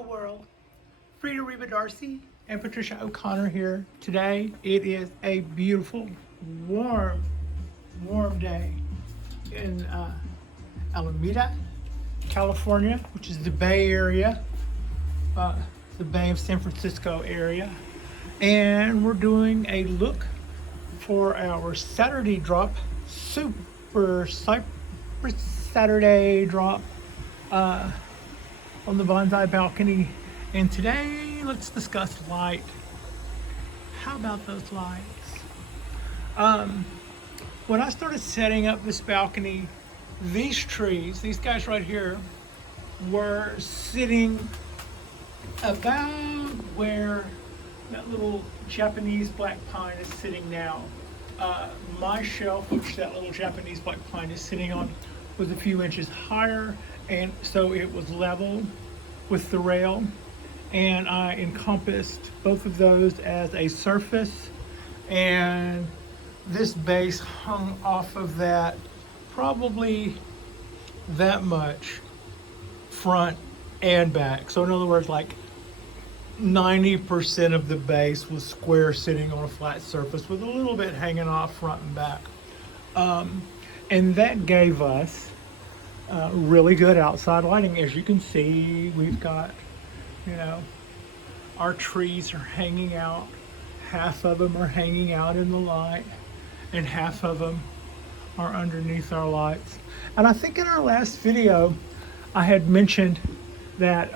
Hello world, Frida Reba Darcy and Patricia O'Connor here. Today it is a beautiful, warm day in Alameda, California, which is the Bay Area, the Bay of San Francisco area. And we're doing a look for our Saturday drop, Super Cypress Saturday drop on the Bonsai Balcony. And today, let's discuss light. How about those lights? When I started setting up this balcony, these trees, these guys right here, were sitting about where that little Japanese black pine is sitting now. My shelf, which that little Japanese black pine is sitting on, was a few inches higher, and so it was level with the rail, and I encompassed both of those as a surface, and this base hung off of that probably that much front and back. So in other words, like 90% of the base was square sitting on a flat surface with a little bit hanging off front and back. And that gave us really good outside lighting. As you can see, we've got, our trees are hanging out. Half of them are hanging out in the light, and half of them are underneath our lights. And I think in our last video, I had mentioned that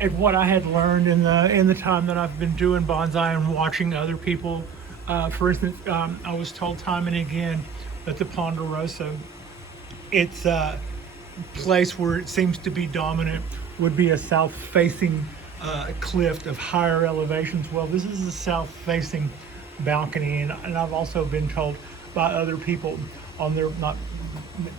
and what I had learned in the time that I've been doing bonsai and watching other people. For instance, I was told time and again that the Ponderosa, its place where it seems to be dominant would be a south-facing cliff of higher elevations. Well, this is a south-facing balcony, and I've also been told by other people on their, not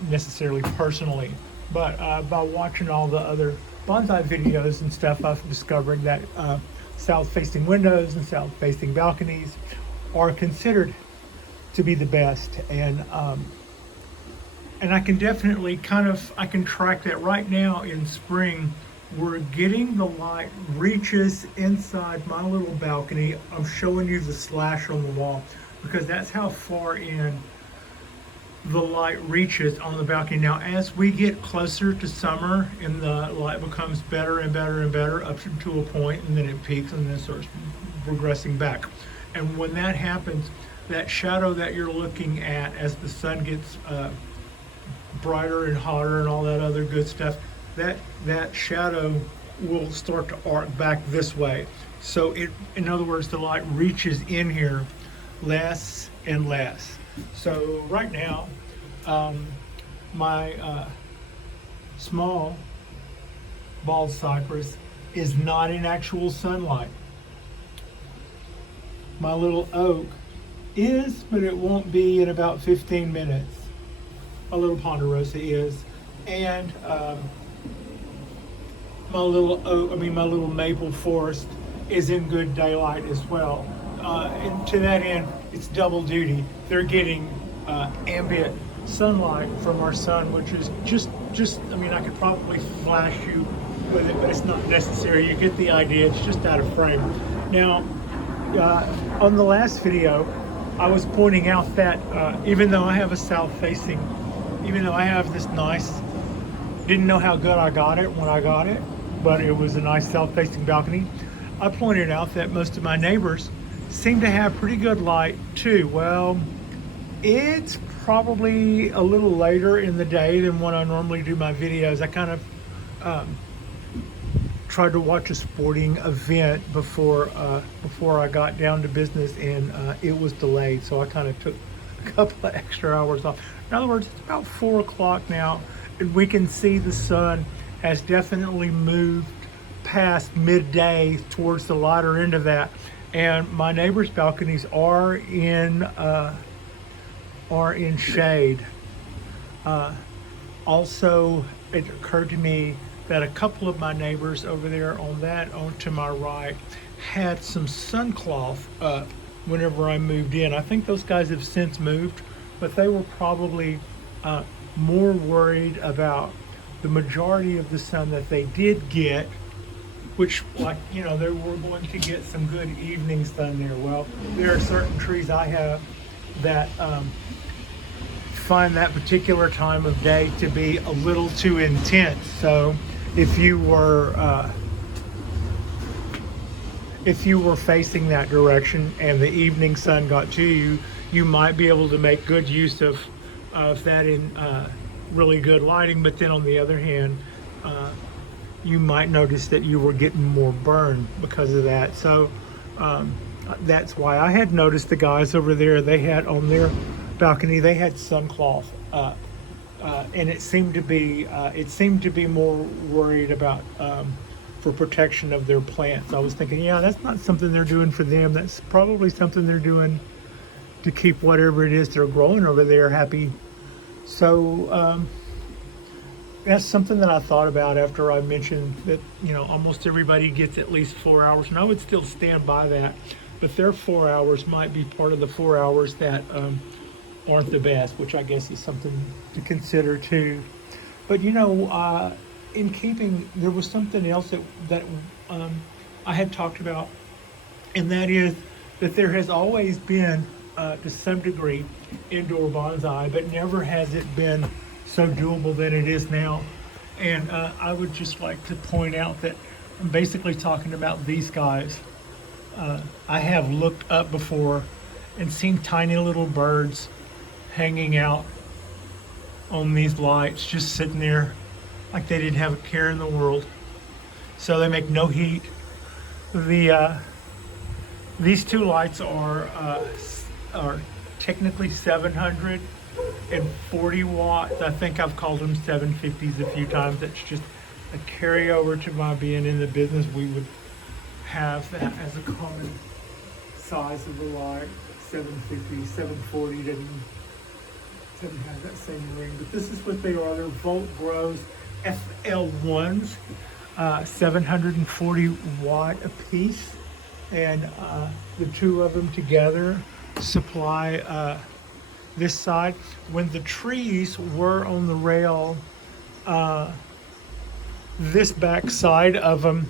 necessarily personally, but by watching all the other bonsai videos and stuff, I've discovered that south-facing windows and south-facing balconies are considered to be the best. And I can definitely I can track that right now in spring. We're getting the light reaches inside my little balcony. I'm showing you the slash on the wall because that's how far in the light reaches on the balcony. Now, as we get closer to summer and the light becomes better and better and better up to a point, and then it peaks and then starts progressing back. And when that happens, that shadow that you're looking at as the sun gets brighter and hotter and all that other good stuff, that shadow will start to arc back this way. So in other words, the light reaches in here less and less. So right now, my small bald cypress is not in actual sunlight. My little oak is, but it won't be in about 15 minutes. A little Ponderosa is, and my little maple forest is in good daylight as well. And to that end, it's double duty. They're getting ambient sunlight from our sun, which is just. I could probably flash you with it, but it's not necessary. You get the idea. It's just out of frame. Now, on the last video, I was pointing out that even though I have a south-facing, even though I have this nice, didn't know how good I got it when I got it, but it was a nice south-facing balcony. I pointed out that most of my neighbors seem to have pretty good light too. Well, it's probably a little later in the day than when I normally do my videos. I kind of tried to watch a sporting event before I got down to business, and it was delayed, so I kind of took a couple of extra hours off. In other words, it's about 4 o'clock now, and we can see the sun has definitely moved past midday towards the lighter end of that, and my neighbors' balconies are in shade. Also, it occurred to me that a couple of my neighbors over there on to my right had some sun cloth up whenever I moved in. I think those guys have since moved, but they were probably more worried about the majority of the sun that they did get which, like, they were going to get some good evening sun there. Well, there are certain trees I have that find that particular time of day to be a little too intense. So if you were facing that direction and the evening sun got to you, you might be able to make good use of that in really good lighting. But then on the other hand, you might notice that you were getting more burn because of that. So that's why I had noticed the guys over there, they had on their balcony, they had sun cloth, and it seemed to be more worried about for protection of their plants. I was thinking, yeah, that's not something they're doing for them. That's probably something they're doing to keep whatever it is they're growing over there happy. So that's something that I thought about after I mentioned that, almost everybody gets at least 4 hours, and I would still stand by that. But their 4 hours might be part of the 4 hours that aren't the best, which I guess is something to consider too. But in keeping, there was something else that I had talked about, and that is that there has always been, to some degree, indoor bonsai, but never has it been so doable than it is now. And I would just like to point out that I'm basically talking about these guys. I have looked up before and seen tiny little birds hanging out on these lights, just sitting there like they didn't have a care in the world. So they make no heat. These two lights are technically 740 watts. I think I've called them 750s a few times. That's just a carryover to my being in the business. We would have that as a common size of the light. 750, 740 doesn't have that same ring, but this is what they are. They're Volt Grows FL1s, 740 watt a piece, and the two of them together supply this side. When the trees were on the rail, this back side of them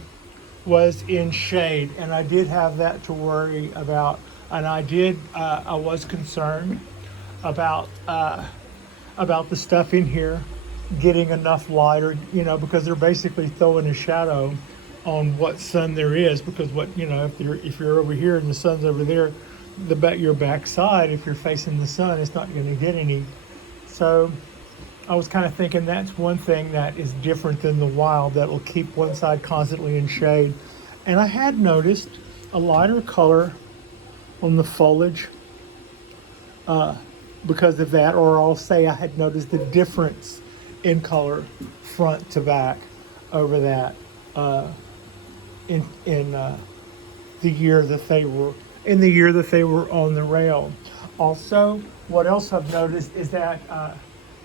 was in shade, and I did have that to worry about, and I was concerned about the stuff in here getting enough light, or because they're basically throwing a shadow on what sun there is, because if you're over here and the sun's over there, your backside, if you're facing the sun, it's not going to get any. So I was kind of thinking that's one thing that is different than the wild, that will keep one side constantly in shade. And I had noticed a lighter color on the foliage because of that, or I'll say I had noticed the difference in color front to back over that in the year that they were on the rail. Also, what else I've noticed is that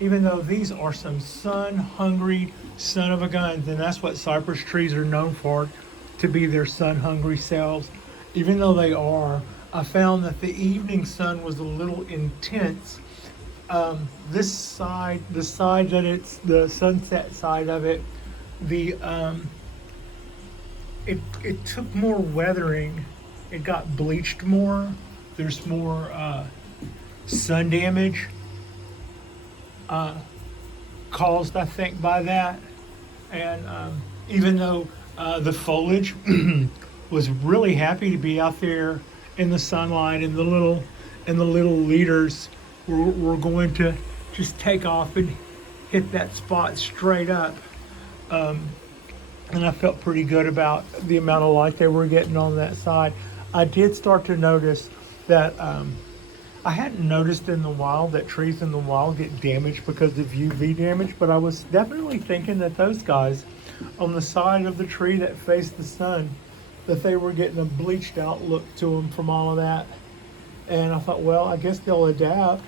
even though these are some sun-hungry son of a guns, and that's what cypress trees are known for, to be their sun-hungry selves, even though they are, I found that the evening sun was a little intense. This side, the side that it's the sunset side of it, it took more weathering. It got bleached more. There's more sun damage caused, I think, by that. And even though the foliage was really happy to be out there in the sunlight, and the little leaders were going to just take off and hit that spot straight up. And I felt pretty good about the amount of light they were getting on that side. I did start to notice that I hadn't noticed in the wild that trees in the wild get damaged because of UV damage, but I was definitely thinking that those guys on the side of the tree that faced the sun, that they were getting a bleached out look to them from all of that. And I thought, well, I guess they'll adapt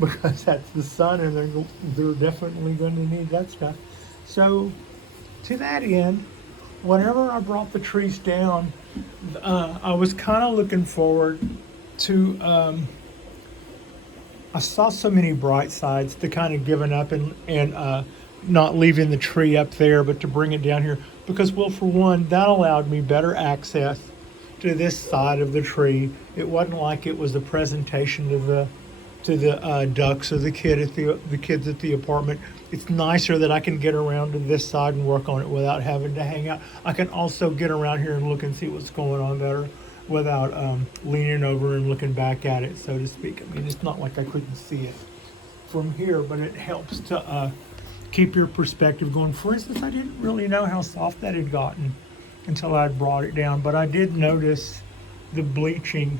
because that's the sun, and they're definitely going to need that stuff. So to that end, whenever I brought the trees down, I was kind of looking forward to, I saw so many bright sides to kind of giving up and not leaving the tree up there, but to bring it down here. because, well, for one, that allowed me better access to this side of the tree. It wasn't like it was a presentation to the ducks or the kids at the apartment. It's nicer that I can get around to this side and work on it without having to hang out. I can also get around here and look and see what's going on better without leaning over and looking back at it, so to speak. I mean, it's not like I couldn't see it from here, but it helps to keep your perspective going. For instance, I didn't really know how soft that had gotten until I brought it down, but I did notice the bleaching.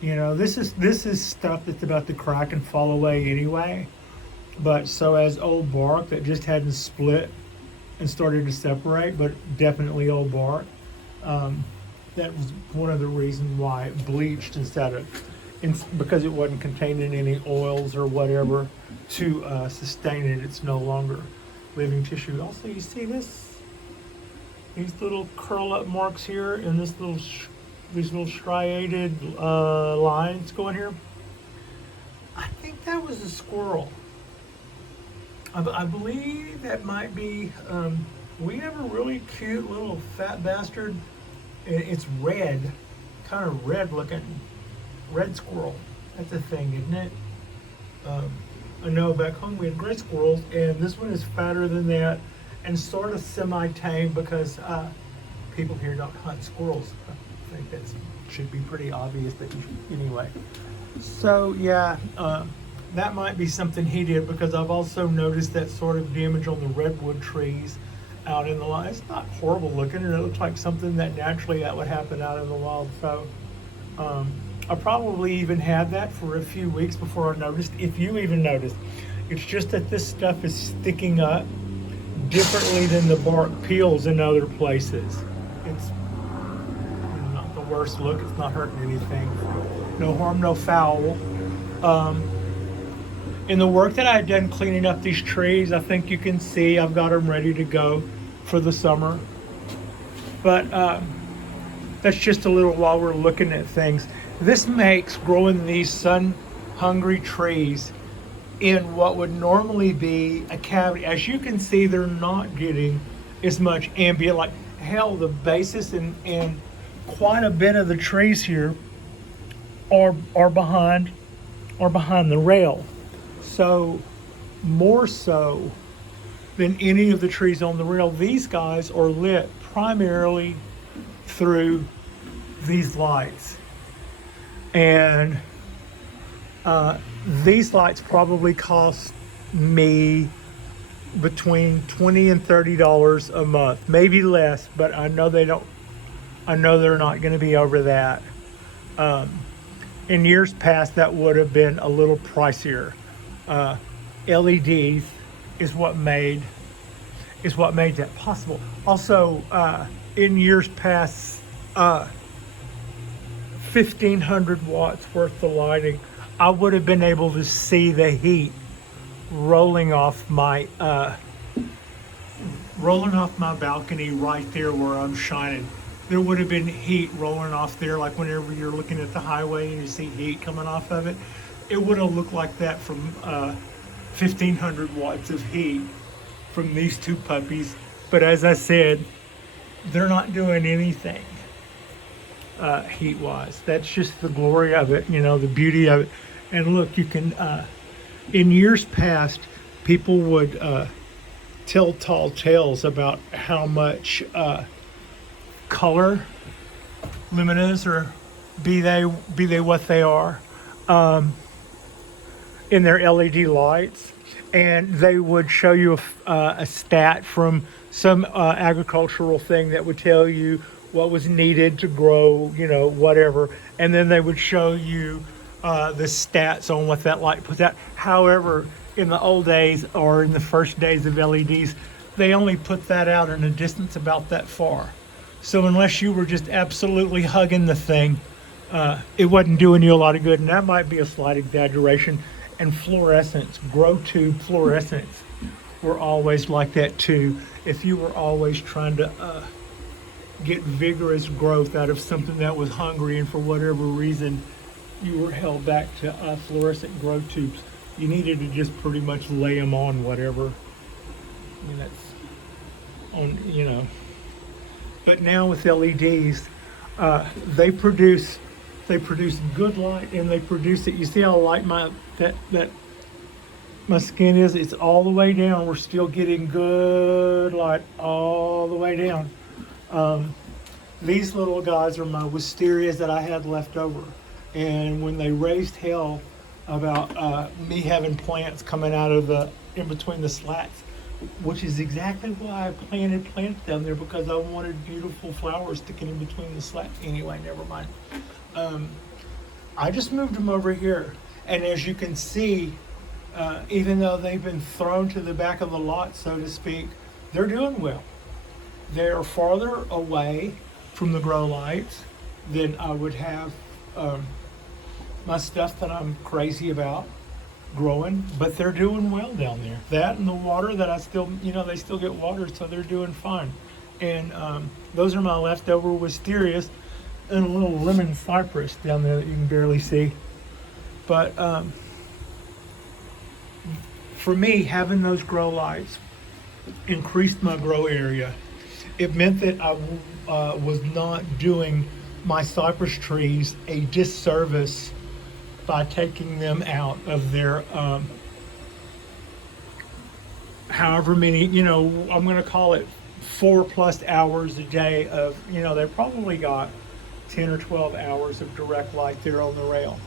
You know, this is stuff that's about to crack and fall away anyway. But so as old bark that just hadn't split and started to separate, but definitely old bark. That was one of the reasons why it bleached because it wasn't containing any oils or whatever to sustain it. It's no longer living tissue. Also, you see these little curl up marks here and these little striated lines going here. I think that was a squirrel. I believe that might be, we have a really cute little fat bastard. It's red, kind of red looking, red squirrel. That's a thing, isn't it? I know back home we had gray squirrels, and this one is fatter than that and sort of semi-tame because people here don't hunt squirrels. I think that should be pretty obvious that you should, anyway. So yeah, that might be something he did, because I've also noticed that sort of damage on the redwood trees out in the wild. It's not horrible looking, and it looks like something that naturally that would happen out in the wild. So I probably even had that for a few weeks before I noticed, if you even noticed. It's just that this stuff is sticking up differently than the bark peels in other places. It's not the worst look. It's not hurting anything. No harm, no foul. In the work that I've done cleaning up these trees, I think you can see I've got them ready to go for the summer. But that's just a little while we're looking at things. This makes growing these sun-hungry trees in what would normally be a cavity. As you can see, they're not getting as much ambient light. Hell, the basis and quite a bit of the trees here are behind the rail. So more so than any of the trees on the rail, these guys are lit primarily through these lights. And these lights probably cost me between $20 and $30 a month, maybe less, but I know they're not going to be over that. In years past, that would have been a little pricier. LEDs is what made that possible. Also, in years past, 1,500 watts worth of lighting, I would have been able to see the heat rolling off my balcony right there where I'm shining. There would have been heat rolling off there, like whenever you're looking at the highway and you see heat coming off of it. It would have looked like that from 1,500 watts of heat from these two puppies. But as I said, they're not doing anything heat-wise. That's just the glory of it, the beauty of it. And look, you can, in years past, people would tell tall tales about how much color luminous, or be they what they are, in their LED lights, and they would show you a stat from some agricultural thing that would tell you what was needed to grow, whatever, and then they would show you the stats on what that light puts out. However, in the old days, or in the first days of LEDs, they only put that out in a distance about that far. So unless you were just absolutely hugging the thing, it wasn't doing you a lot of good. And that might be a slight exaggeration. And fluorescence, grow tube fluorescence, were always like that too. If you were always trying to get vigorous growth out of something that was hungry, and for whatever reason you were held back to fluorescent grow tubes, you needed to just pretty much lay them on whatever. I mean, on, you know. But now with LEDs, they produce good light, and they produce it. You see how light that my skin is? It's all the way down. We're still getting good light all the way down. These little guys are my wisterias that I had left over. And when they raised hell about me having plants coming out of in between the slats, which is exactly why I planted plants down there, because I wanted beautiful flowers sticking in between the slats. Anyway, never mind. I just moved them over here. And as you can see, even though they've been thrown to the back of the lot, so to speak, they're doing well. They're farther away from the grow lights than I would have my stuff that I'm crazy about growing, but they're doing well down there. That and the water that I still, they still get water, so they're doing fine. And those are my leftover wisterias and a little lemon cypress down there that you can barely see. But for me, having those grow lights increased my grow area. It meant that I was not doing my cypress trees a disservice by taking them out of their however many, I'm going to call it 4+ hours a day of, they probably got 10 or 12 hours of direct light there on the rail.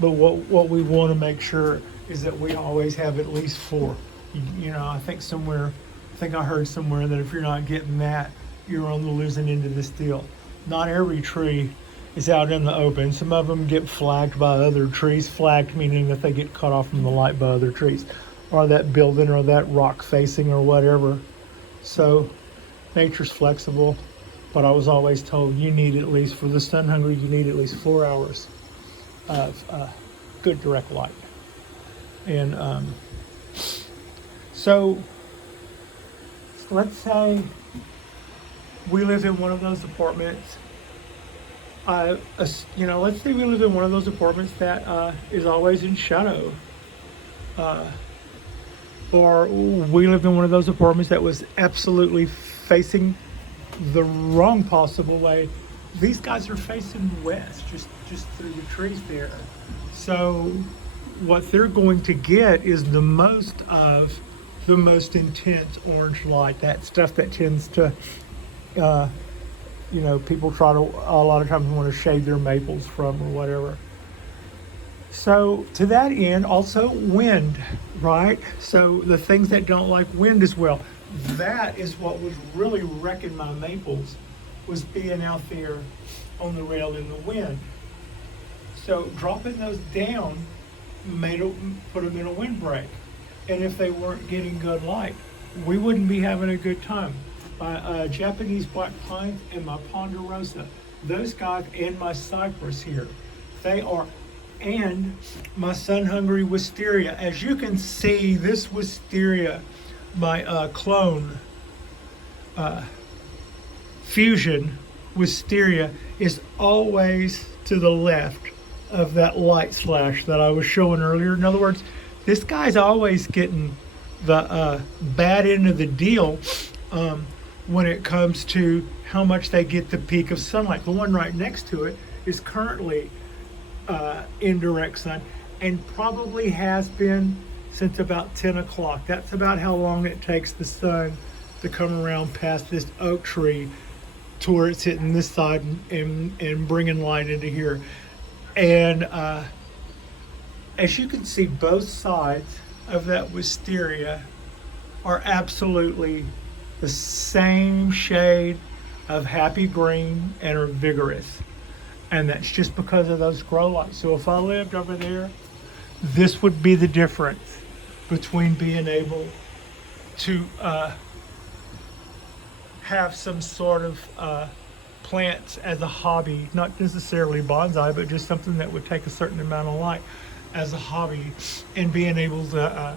But what we want to make sure is that we always have at least 4. I think I heard somewhere that if you're not getting that, you're on the losing end of this deal. Not every tree is out in the open. Some of them get flagged by other trees. Flagged meaning that they get cut off from the light by other trees, or that building, or that rock facing, or whatever. So nature's flexible, but I was always told you need at least, for the sun hungry, you need at least 4 hours of good direct light. And so let's say we live in one of those apartments. Let's say we live in one of those apartments that is always in shadow. Or we lived in one of those apartments that was absolutely facing the wrong possible way. These guys are facing west, just through the trees there. So what they're going to get is the most intense orange light, that stuff that tends to, people try to, a lot of times want to shade their maples from or whatever. So to that end, also wind, right? So the things that don't like wind as well, that is what was really wrecking my maples, was being out there on the rail in the wind. So dropping those down put them in a windbreak. And if they weren't getting good light, we wouldn't be having a good time. My Japanese black pine and my ponderosa, those guys, and my cypress here, and my sun hungry wisteria. As you can see, this wisteria, my clone fusion wisteria, is always to the left of that light slash that I was showing earlier. In other words, this guy's always getting the bad end of the deal when it comes to how much they get the peak of sunlight. The one right next to it is currently in direct sun, and probably has been since about 10 o'clock. That's about how long it takes the sun to come around past this oak tree to where it's hitting this side and bringing light into here. And as you can see, both sides of that wisteria are absolutely the same shade of happy green and are vigorous. And that's just because of those grow lights. So if I lived over there, this would be the difference between being able to have some sort of plants as a hobby, not necessarily bonsai, but just something that would take a certain amount of light as a hobby, and being able to,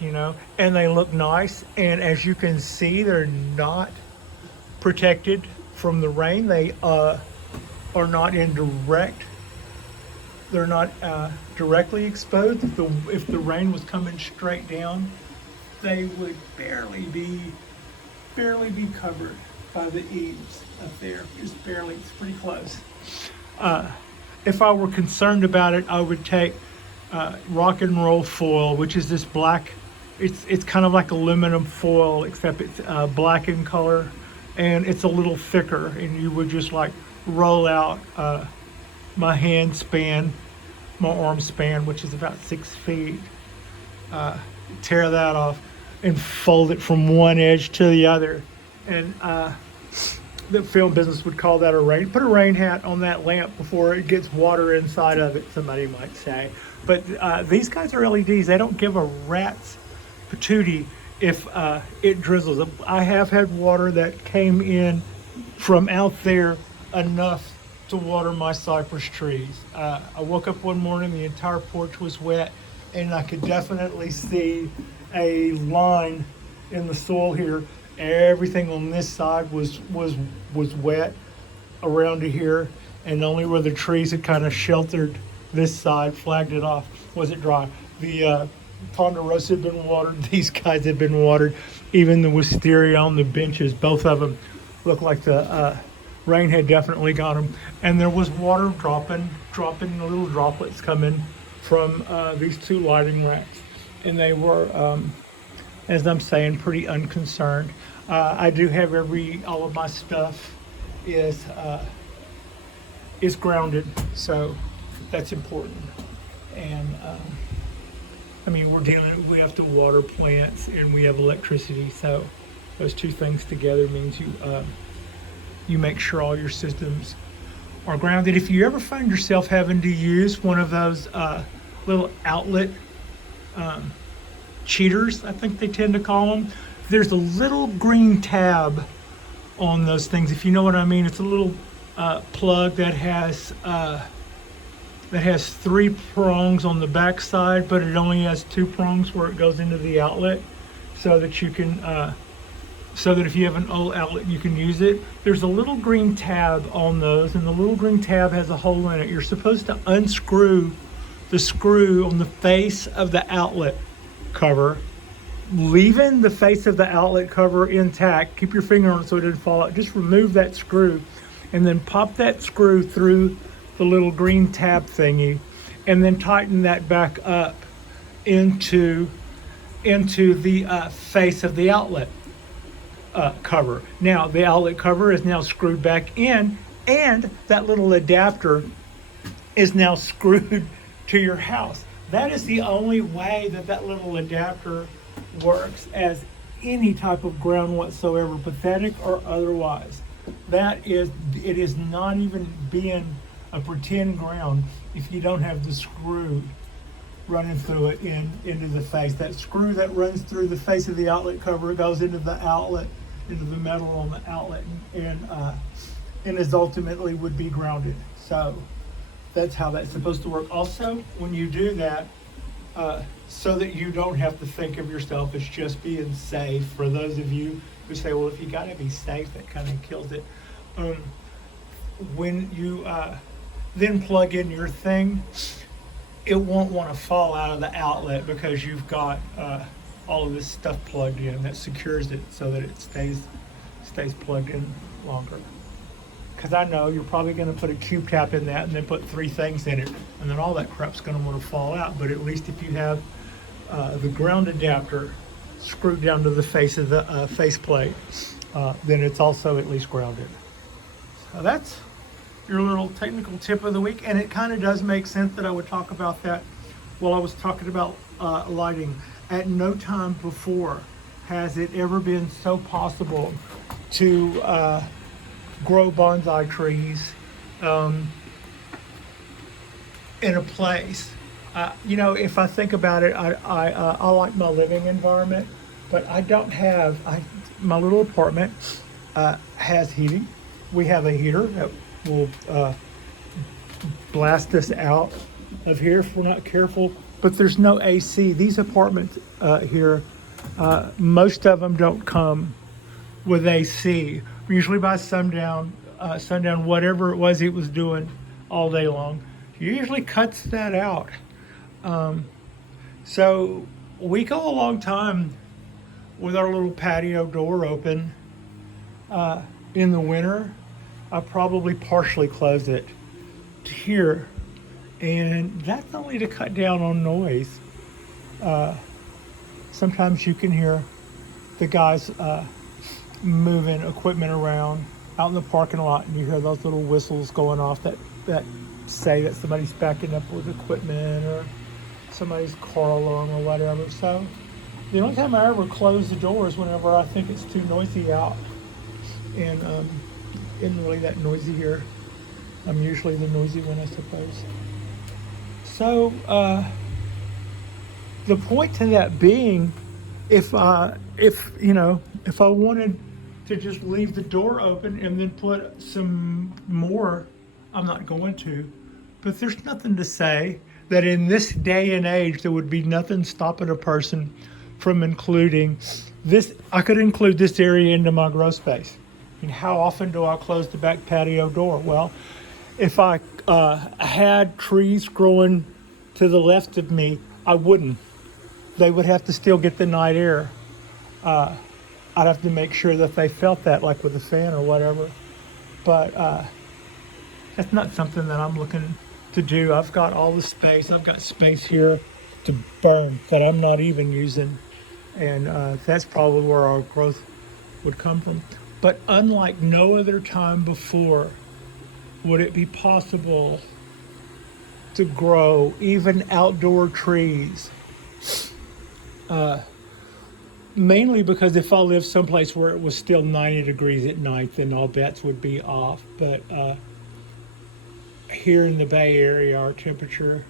and they look nice. And as you can see, they're not protected from the rain. They are not they're not directly exposed. If the rain was coming straight down, they would barely be barely be covered by the eaves up there, just barely. It's pretty close. If I were concerned about it, I would take rock and roll foil, which is this black. It's kind of like aluminum foil, except it's black in color, and it's a little thicker. And you would just like roll out my hand span, my arm span, which is about 6 feet. Tear that off and fold it from one edge to the other. And the film business would call that a rain. Put a rain hat on that lamp before it gets water inside of it, somebody might say. But these guys are LEDs. They don't give a rat's patootie if it drizzles. I have had water that came in from out there enough to water my cypress trees. I woke up one morning, the entire porch was wet, and I could definitely see a line in the soil here. Everything on this side was wet around to here, and only where the trees had kind of sheltered this side, flagged it off, was it dry. The ponderosa had been watered. These guys had been watered. Even the wisteria on the benches, both of them looked like the rain had definitely got them. And there was water dropping little droplets coming from these two lighting racks, and they were, as I'm saying, pretty unconcerned. I do have all of my stuff is grounded, so that's important. And I mean, we have to water plants and we have electricity, so those two things together means you make sure all your systems are grounded. If you ever find yourself having to use one of those little outlet cheaters, I think they tend to call them, there's a little green tab on those things, if you know what I mean. It's a little plug that has 3 prongs on the back side, but it only has 2 prongs where it goes into the outlet, so that you can so that if you have an old outlet you can use it. There's a little green tab on those, and the little green tab has a hole in it. You're supposed to unscrew the screw on the face of the outlet cover, leaving the face of the outlet cover intact. Keep your finger on it so it doesn't fall out. Just remove that screw and then pop that screw through the little green tab thingy, and then tighten that back up into the face of the outlet cover. Now the outlet cover is now screwed back in, and that little adapter is now screwed to your house. That is the only way that little adapter works as any type of ground whatsoever, pathetic or otherwise. It is not even being a pretend ground if you don't have the screw running through it into the face. That screw that runs through the face of the outlet cover goes into the outlet, into the metal on the outlet, and is ultimately would be grounded. So that's how that's supposed to work. Also, when you do that, so that you don't have to think of yourself as just being safe, for those of you who say, well, if you gotta be safe, that kind of kills it. When you then plug in your thing, it won't want to fall out of the outlet because you've got all of this stuff plugged in that secures it so that it stays plugged in longer. Because I know you're probably going to put a cube tap in that and then put 3 things in it, and then all that crap's going to want to fall out. But at least if you have the ground adapter screwed down to the face of the faceplate, then it's also at least grounded. So that's your little technical tip of the week, and it kind of does make sense that I would talk about that while I was talking about lighting. At no time before has it ever been so possible to grow bonsai trees in a place. If I think about it, I like my living environment, but I don't have, my little apartment has heating. We have a heater that will blast us out of here if we're not careful, but there's no AC. These apartments here, most of them don't come with AC. Usually by sundown, whatever it was doing all day long, usually cuts that out. So we go a long time with our little patio door open in the winter, I probably partially close it to here, and that's only to cut down on noise. Sometimes you can hear the guys moving equipment around out in the parking lot, and you hear those little whistles going off that say that somebody's backing up with equipment or somebody's car alarm or whatever. So the only time I ever close the door is whenever I think it's too noisy out, and isn't really that noisy here. I'm usually the noisy one, I suppose. So the point to that being, if I wanted to just leave the door open and then put some more, I'm not going to. But there's nothing to say that in this day and age there would be nothing stopping a person from including this. I could include this area into my grow space. I mean, how often do I close the back patio door? Well, if I had trees growing to the left of me, I wouldn't. They would have to still get the night air. I'd have to make sure that they felt that, like with a fan or whatever. But that's not something that I'm looking to do. I've got all the space. I've got space here to burn that I'm not even using. And that's probably where our growth would come from. But unlike no other time before, would it be possible to grow even outdoor trees? Mainly because if I lived someplace where it was still 90 degrees at night, then all bets would be off. But here in the Bay Area, our temperature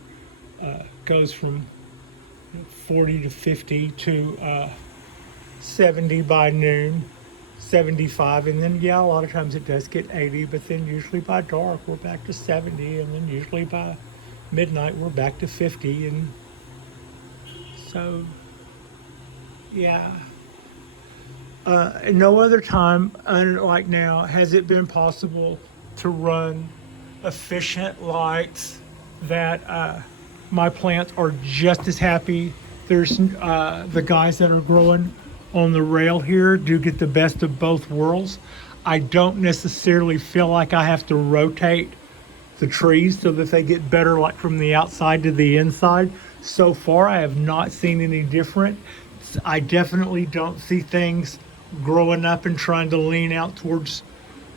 goes from 40 to 50 to 70 by noon, 75, and then a lot of times it does get 80, but then usually by dark we're back to 70, and then usually by midnight we're back to 50, and so no other time like now has it been possible to run efficient lights that my plants are just as happy. There's the guys that are growing on the rail here do get the best of both worlds. I don't necessarily feel like I have to rotate the trees so that they get better, like from the outside to the inside. So far, I have not seen any different. I definitely don't see things growing up and trying to lean out towards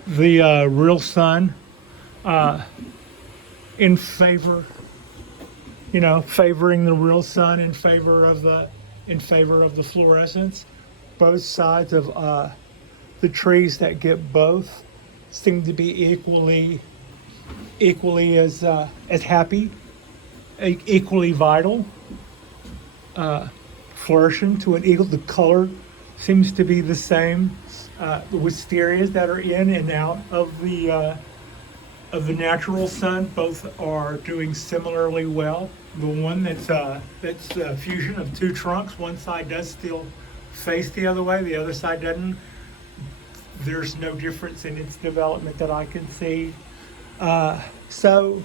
the real sun in favor, favoring the real sun in favor of the fluorescence. Both sides of the trees that get both seem to be equally as happy, equally vital, flourishing to an equal. The color seems to be the same. The wisterias that are in and out of the natural sun, both are doing similarly well. The one that's a fusion of two trunks, one side does still face the other way, the other side doesn't. There's no difference in its development that I can see. So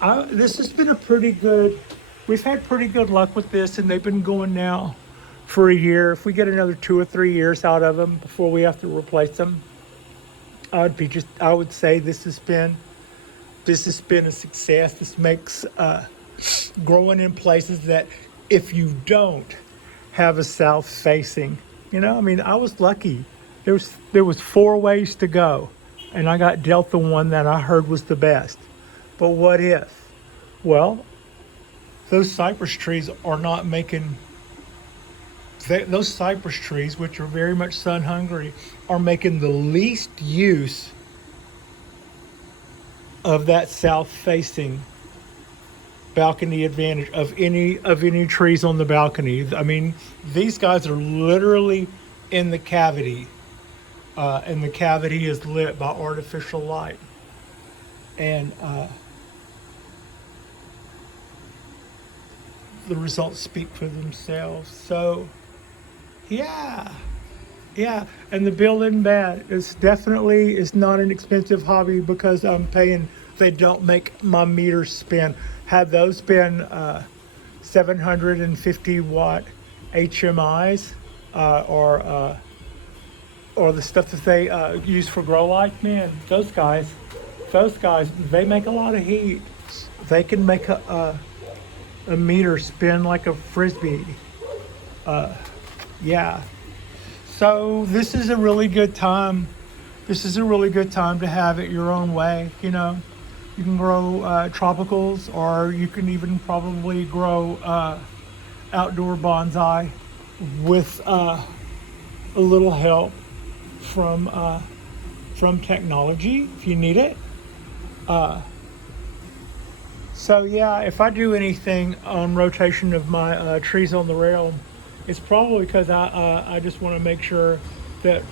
this has been we've had pretty good luck with this, and they've been going now for a year. If we get another 2 or 3 years out of them before we have to replace them, I would say this has been a success. This makes growing in places that if you don't have a south facing, I was lucky. There was 4 ways to go, and I got dealt the one that I heard was the best. But what if? Well, those cypress trees are not making. Those cypress trees, which are very much sun hungry, are making the least use of that south facing balcony advantage of any trees on the balcony. I mean, these guys are literally in the cavity, and the cavity is lit by artificial light, and the results speak for themselves. So yeah, and the bill isn't bad. It's not an expensive hobby because they don't make my meters spin. Had those been 750 watt HMIs or or the stuff that they use for grow light, man, those guys, they make a lot of heat. They can make a meter spin like a frisbee. Yeah. So this is a really good time. This is a really good time to have it your own way. You know, you can grow tropicals, or you can even probably grow outdoor bonsai with a little help from technology if you need it. So yeah, if I do anything on rotation of my trees on the rail, it's probably because I just want to make sure that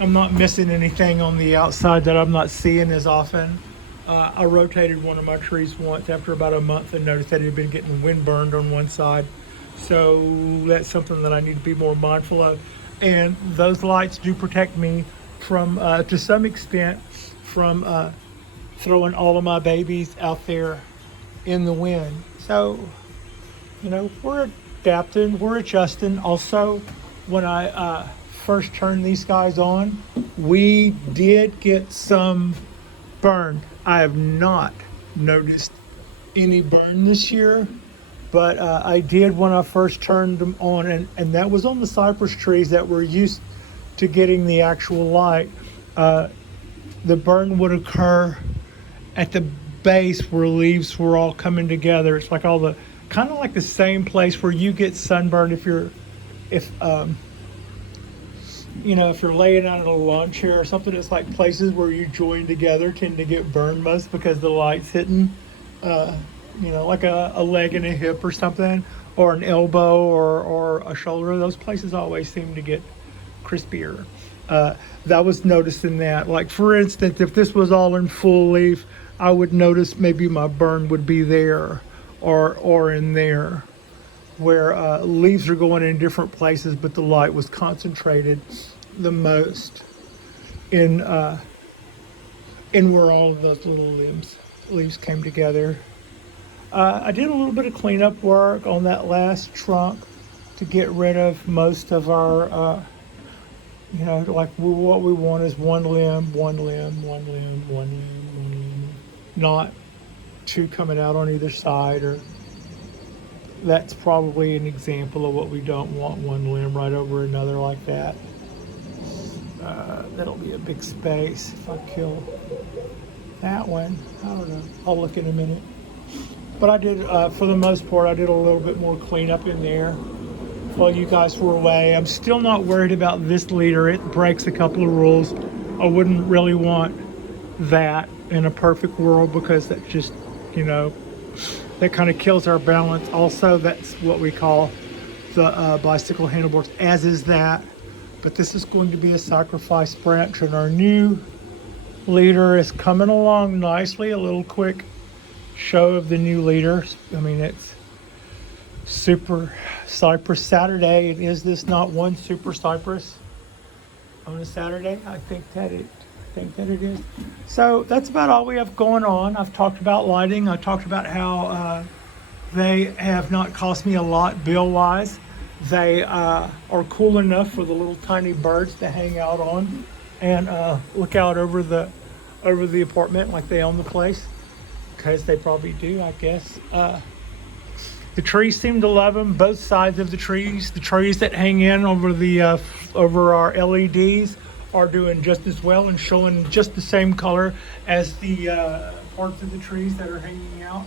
I'm not missing anything on the outside that I'm not seeing as often. I rotated one of my trees once after about a month and noticed that it had been getting wind burned on one side. So that's something that I need to be more mindful of. And those lights do protect me from, to some extent, from throwing all of my babies out there in the wind. So, you know, we're adapting, we're adjusting. Also, when I first turned these guys on, we did get some burn. I have not noticed any burn this year, but I did when I first turned them on, and that was on the cypress trees that were used to getting the actual light. The burn would occur at the base where leaves were all coming together. It's like all the kind of like the same place where you get sunburned if you know, if you're laying out in a lawn chair or something. It's like places where you join together tend to get burned most because the light's hitting, you know, like a leg and a hip or something, or an elbow or a shoulder. Those places always seem to get crispier. That was noticing that. Like for instance, if this was all in full leaf, I would notice maybe my burn would be there or in there, where leaves are going in different places, but the light was concentrated the most in where all of those little leaves came together. I did a little bit of cleanup work on that last trunk to get rid of most of our, you know, like what we want is one limb, not two coming out on either side, or that's probably an example of what we don't want, one limb right over another like that. That'll be a big space if I kill that one. I don't know, I'll look in a minute. But I did, for the most part, I did a little bit more cleanup in there while you guys were away. I'm still not worried about this leader. It breaks a couple of rules. I wouldn't really want that in a perfect world, because that just, you know, that kind of kills our balance. Also, that's what we call the bicycle handlebars, as is that. But this is going to be a sacrifice branch, and our new leader is coming along nicely. A little quick show of the new leader. I mean, it's Super Cypress Saturday. And is this not one Super Cypress on a Saturday? I think that it is. So that's about all we have going on. I've talked about lighting. I talked about how they have not cost me a lot bill-wise. They are cool enough for the little tiny birds to hang out on and look out over the apartment like they own the place, because they probably do, I guess. The trees seem to love them. Both sides of the trees that hang in over our LEDs are doing just as well and showing just the same color as the parts of the trees that are hanging out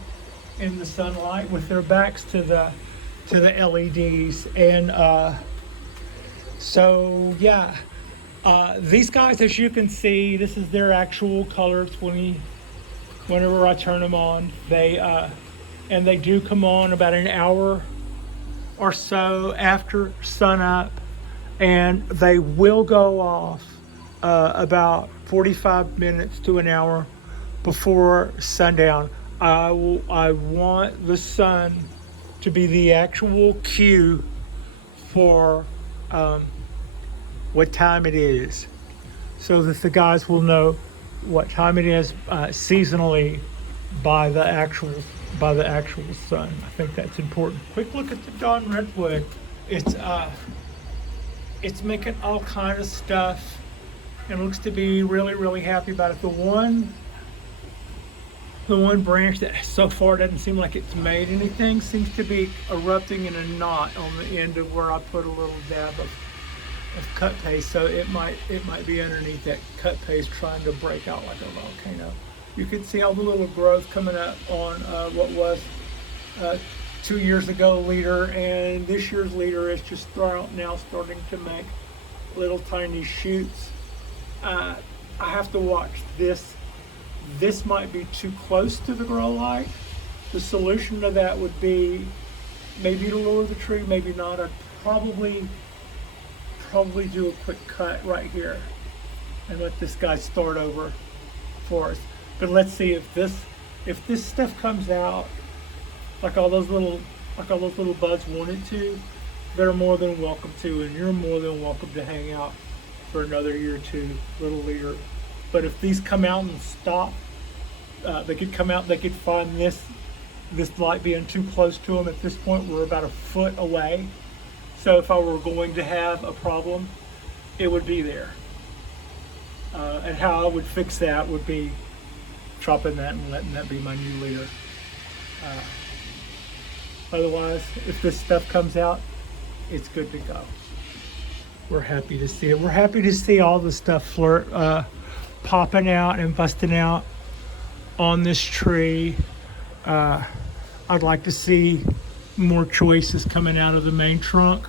in the sunlight with their backs to the LEDs. And so yeah, these guys, as you can see, this is their actual colors whenever I turn them on. And they do come on about an hour or so after sunup, and they will go off about 45 minutes to an hour before sundown. I want the sun to be the actual cue for what time it is, so that the guys will know what time it is seasonally by the actual sun. I think that's important. Quick look at the Dawn Redwood. It's it's making all kind of stuff and looks to be really, really happy about it. The one branch that so far doesn't seem like it's made anything seems to be erupting in a knot on the end of where I put a little dab of cut paste. So it might be underneath that cut paste trying to break out like a volcano. You can see all the little growth coming up on what was 2 years ago leader, and this year's leader is just now starting to make little tiny shoots. I have to watch this. This might be too close to the grow light. The solution to that would be maybe to lower the tree, maybe not. I'd probably do a quick cut right here and let this guy start over for us. But let's see if this stuff comes out like all those little buds wanted to. They're more than welcome to, and you're more than welcome to hang out for another year or two, little leader. But if these come out and stop, they could come out, they could find this light being too close to them. At this point, we're about a foot away. So if I were going to have a problem, it would be there. And how I would fix that would be chopping that and letting that be my new leader. Otherwise, if this stuff comes out, it's good to go. We're happy to see it. We're happy to see all the stuff popping out and busting out on this tree. I'd like to see more choices coming out of the main trunk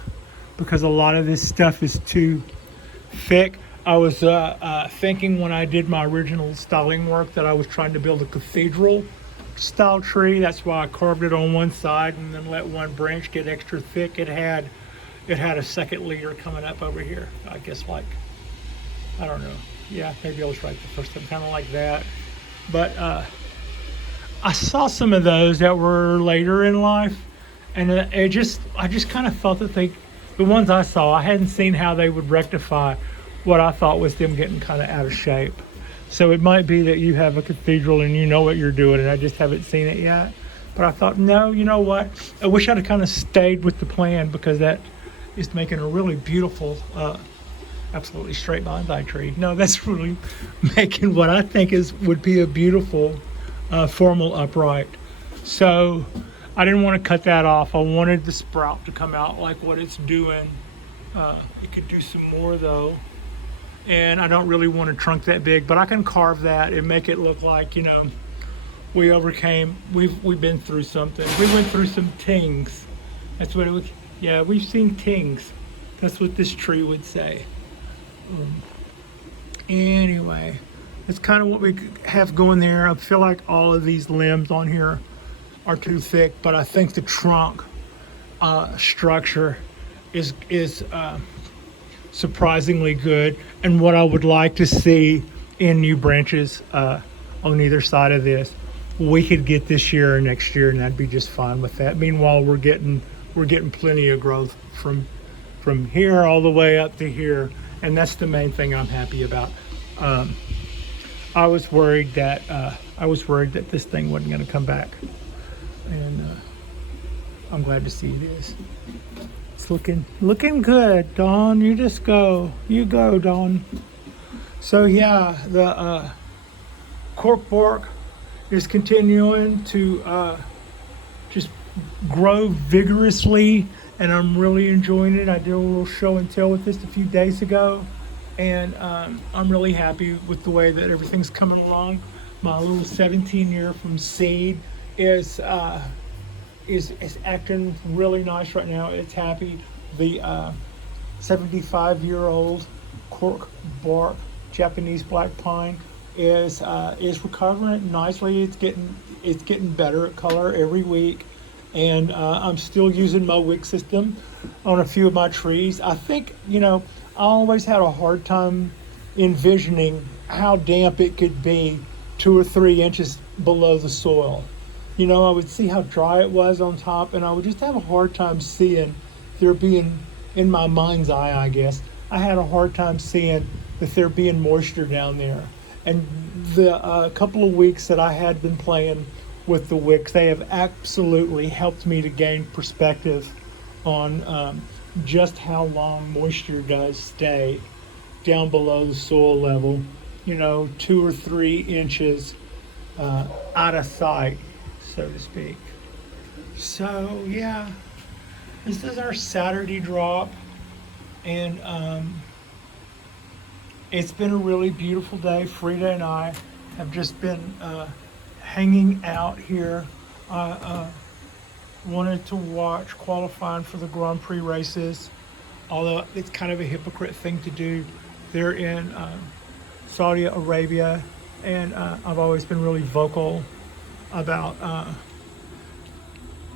because a lot of this stuff is too thick. I was thinking when I did my original styling work that I was trying to build a cathedral style tree. That's why I carved it on one side and then let one branch get extra thick. It had a second leader coming up over here. I guess I don't know. Yeah, maybe I was right the first time, kind of like that. But I saw some of those that were later in life, and I just kind of felt that the ones I saw, I hadn't seen how they would rectify what I thought was them getting kind of out of shape. So it might be that you have a cathedral and you know what you're doing, and I just haven't seen it yet. But I thought, no, you know what? I wish I'd have kind of stayed with the plan because that is making a really beautiful, absolutely straight bonsai tree. No, that's really making what I think would be a beautiful formal upright. So I didn't want to cut that off. I wanted the sprout to come out like what it's doing. It could do some more though. And I don't really want a trunk that big, but I can carve that and make it look like, we've been through something. We went through some tings. That's what it was. Yeah, we've seen tings. That's what this tree would say. Anyway, that's kind of what we have going there. I feel like all of these limbs on here are too thick, but I think the trunk structure is surprisingly good, and what I would like to see in new branches on either side of this, we could get this year or next year, and I'd be just fine with that. Meanwhile, we're getting plenty of growth from here all the way up to here, and that's the main thing I'm happy about. I was worried that this thing wasn't going to come back, and I'm glad to see it is. It's looking good, Dawn. You go, Dawn. So yeah, the cork bark is continuing to just grow vigorously, and I'm really enjoying it. I did a little show and tell with this a few days ago, and I'm really happy with the way that everything's coming along. My little 17-year from seed is acting really nice right now. It's happy. The 75-year-old cork bark Japanese black pine is recovering nicely. It's getting better at color every week, and I'm still using my wick system on a few of my trees. I think I always had a hard time envisioning how damp it could be 2 or 3 inches below the soil. I would see how dry it was on top, and I would just have a hard time seeing there being, in my mind's eye, I guess, I had a hard time seeing that there being moisture down there. And the couple of weeks that I had been playing with the wicks, they have absolutely helped me to gain perspective on just how long moisture does stay down below the soil level, 2 or 3 inches out of sight, so to speak. So yeah, this is our Saturday drop, and it's been a really beautiful day. Frida and I have just been hanging out here. I wanted to watch qualifying for the Grand Prix races, although it's kind of a hypocrite thing to do. They're in Saudi Arabia, and I've always been really vocal about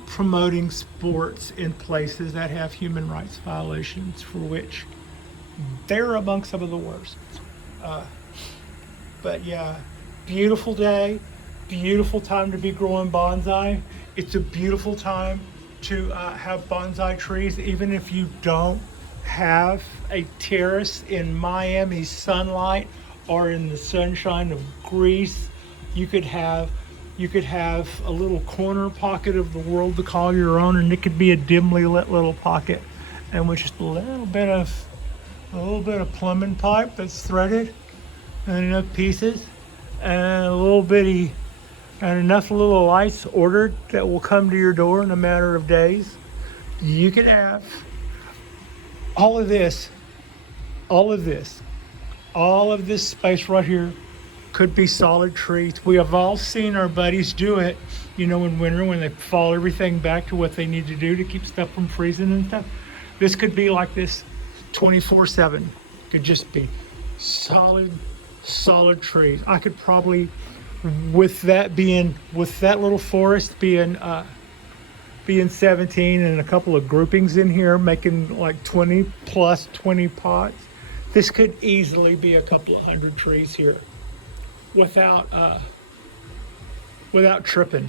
promoting sports in places that have human rights violations, for which they're among some of the worst. But yeah, beautiful day, beautiful time to be growing bonsai. It's a beautiful time to have bonsai trees, even if you don't have a terrace in Miami sunlight or in the sunshine of Greece. You could have a little corner pocket of the world to call your own, and it could be a dimly lit little pocket, and with just a little bit of plumbing pipe that's threaded, and enough pieces, and enough little lights ordered that will come to your door in a matter of days. You could have all of this space right here could be solid trees. We have all seen our buddies do it, in winter when they fall everything back to what they need to do to keep stuff from freezing and stuff. This could be like this 24/7. Could just be solid trees. I could probably, with that little forest being 17 and a couple of groupings in here, making like 20 pots, this could easily be a couple of hundred trees here without tripping.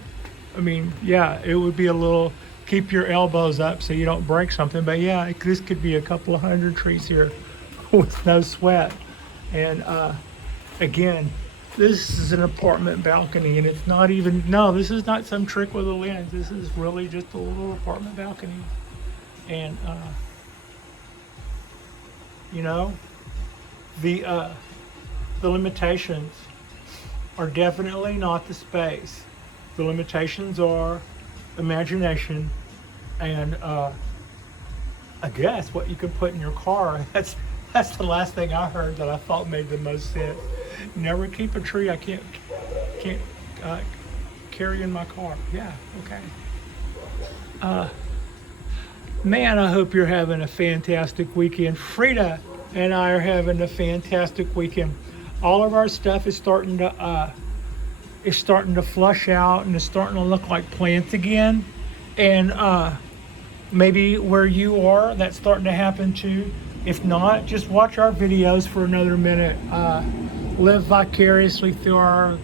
I mean, yeah, it would be a little, keep your elbows up so you don't break something, but yeah, this could be a couple of hundred trees here with no sweat. And again, this is an apartment balcony, and it's not even, no, this is not some trick with a lens. This is really just a little apartment balcony. And the limitations are definitely not the space. The limitations are imagination and I guess what you can put in your car. That's the last thing I heard that I thought made the most sense. Never keep a tree I can't carry in my car. Yeah, okay. Man, I hope you're having a fantastic weekend. Frida and I are having a fantastic weekend. All of our stuff is starting to flush out, and it's starting to look like plants again. And maybe where you are, that's starting to happen too. If not, just watch our videos for another minute. Live vicariously through our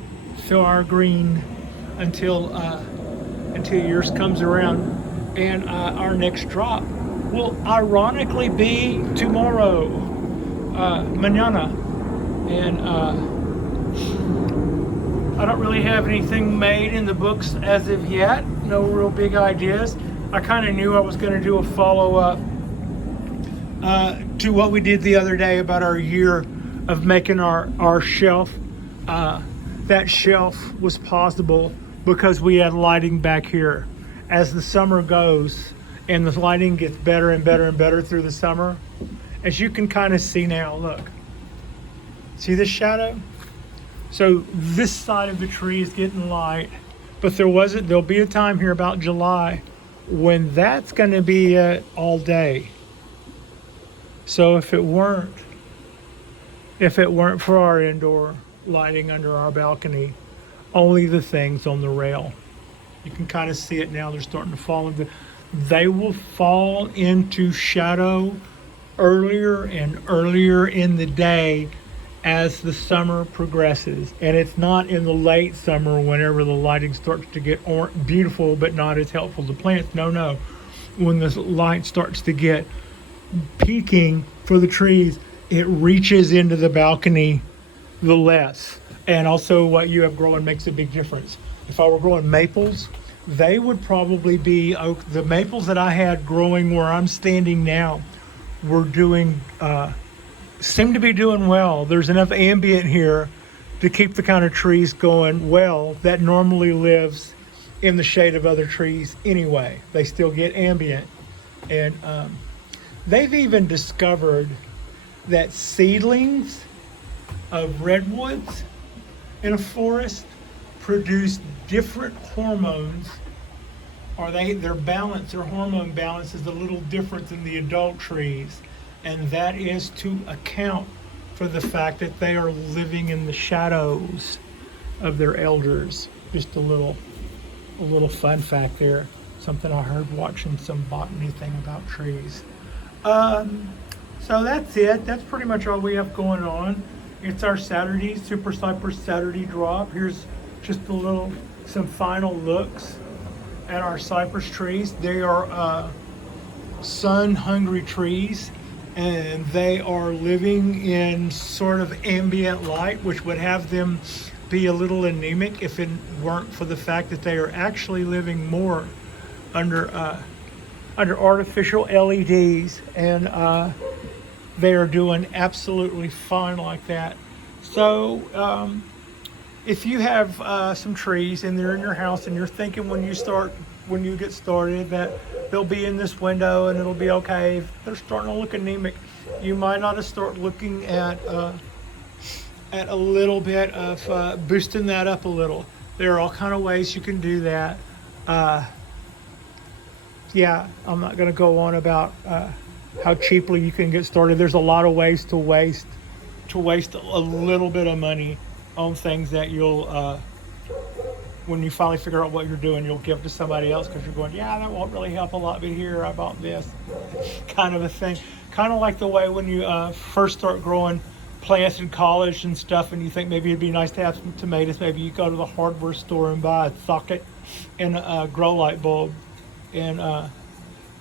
green until yours comes around. And our next drop will ironically be tomorrow, mañana. And I don't really have anything made in the books as of yet. No real big ideas. I kind of knew I was going to do a follow-up to what we did the other day about our year of making our shelf. That shelf was possible because we had lighting back here. As the summer goes and the lighting gets better and better and better through the summer, as you can kind of see now, look. See this shadow? So this side of the tree is getting light, but there'll be a time here about July when that's going to be all day. So if it weren't for our indoor lighting under our balcony, only the things on the rail. You can kind of see it now. They're starting to fall they will fall into shadow earlier and earlier in the day as the summer progresses. And it's not in the late summer whenever the lighting starts to get beautiful but not as helpful to plants. No. When the light starts to get peaking for the trees, it reaches into the balcony the less. And also what you have growing makes a big difference. If I were growing maples, they would probably be oak. The maples that I had growing where I'm standing now were doing, seem to be doing well. There's enough ambient here to keep the kind of trees going well that normally lives in the shade of other trees anyway. They still get ambient. And they've even discovered that seedlings of redwoods in a forest produce different hormones, or their hormone balance is a little different than the adult trees, and that is to account for the fact that they are living in the shadows of their elders. Just a little fun fact there, something I heard watching some botany thing about trees. So that's it. That's pretty much all we have going on. It's our Saturday, Super Cypress Saturday drop. Here's just some final looks at our cypress trees. They are sun-hungry trees, and they are living in sort of ambient light, which would have them be a little anemic if it weren't for the fact that they are actually living more under artificial LEDs, and they are doing absolutely fine like that. So if you have some trees and they're in your house and you're thinking when you get started that they'll be in this window and it'll be okay, if they're starting to look anemic, you might ought to start looking at a little bit of boosting that up a little. There are all kind of ways you can do that. Yeah, I'm not going to go on about how cheaply you can get started. There's a lot of ways to waste a little bit of money on things that you'll, when you finally figure out what you're doing, you'll give to somebody else because you're going, yeah, that won't really help a lot, but here, I bought this, kind of a thing. Kind of like the way when you first start growing plants in college and stuff, and you think maybe it'd be nice to have some tomatoes. Maybe you go to the hardware store and buy a socket and a grow light bulb, and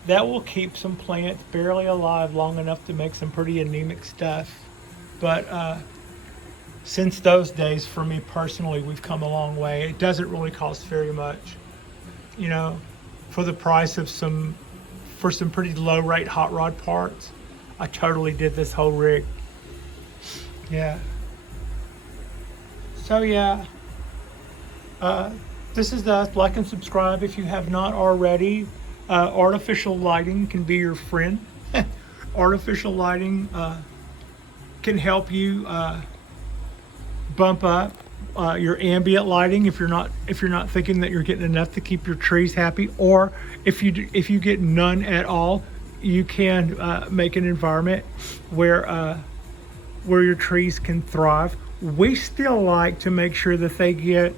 that will keep some plants barely alive long enough to make some pretty anemic stuff. But since those days, for me personally, we've come a long way. It doesn't really cost very much, for the price of some pretty low rate hot rod parts. I totally did this whole rig. Yeah. So yeah, this is us. Like and subscribe if you have not already. Artificial lighting can be your friend. Artificial lighting can help you bump up your ambient lighting if you're not thinking that you're getting enough to keep your trees happy, or if you get none at all, you can make an environment where your trees can thrive. We still like to make sure that they get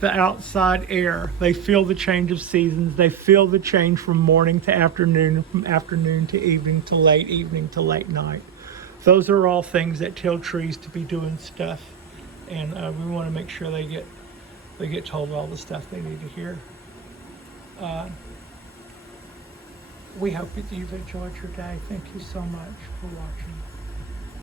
the outside air. They feel the change of seasons. They feel the change from morning to afternoon, from afternoon to evening to late evening to late night. Those are all things that tell trees to be doing stuff, and we want to make sure they get told all the stuff they need to hear. We hope that you've enjoyed your day. Thank you so much for watching.